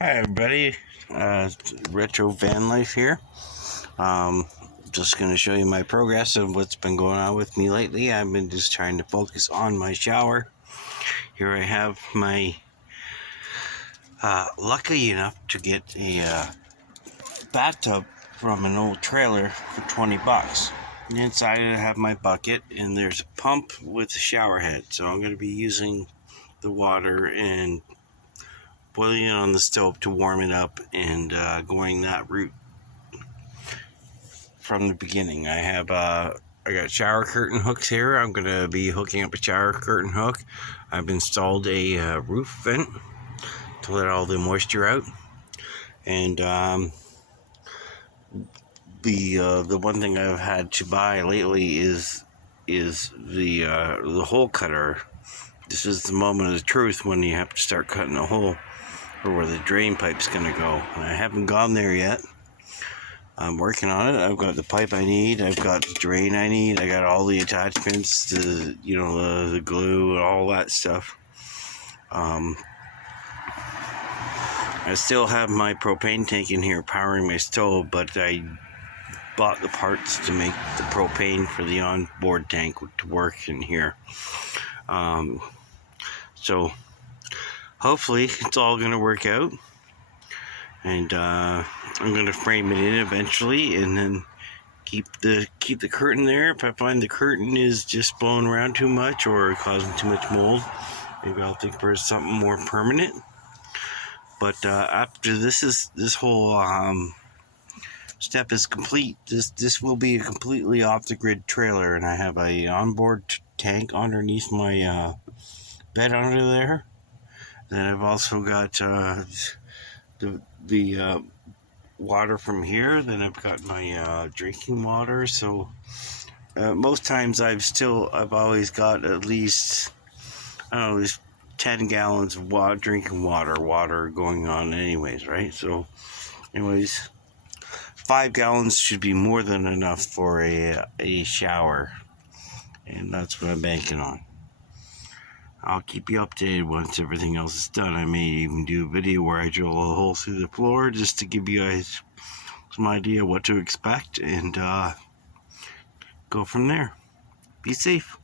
Hi everybody, Retro Van Life here. Just going to show you my progress of what's been going on with me lately. I've been just trying to focus on my shower. Here I have my, lucky enough to get a bathtub from an old trailer for 20 bucks. Inside I have my bucket and there's a pump with a shower head. So I'm going to be using the water and boiling it on the stove to warm it up and going that route from the beginning. I got shower curtain hooks here. I'm going to be hooking up a shower curtain hook. I've installed a roof vent to let all the moisture out. And the one thing I've had to buy lately is the hole cutter. This is the moment of the truth when you have to start cutting a hole for where the drain pipe's going to go. And I haven't gone there yet. I'm working on it. I've got the pipe I need. I've got the drain I need. I got all the attachments, the glue and all that stuff. I still have my propane tank in here powering my stove, but I bought the parts to make the propane for the onboard tank to work in here. So hopefully it's all going to work out. And I'm going to frame it in eventually and then keep the curtain there. If I find the curtain is just blowing around too much or causing too much mold, maybe I'll think for something more permanent. But after this whole step is complete, this will be a completely off the grid trailer, and I have a onboard tank underneath my bed under there. Then I've also got the water from here. Then I've got my drinking water. So most times I've always got at least, I don't know, at least 10 gallons of drinking water going on anyways, right? So anyways, 5 gallons should be more than enough for a shower, and that's what I'm banking on. I'll keep you updated once everything else is done. I may even do a video where I drill a hole through the floor just to give you guys some idea what to expect and go from there. Be safe.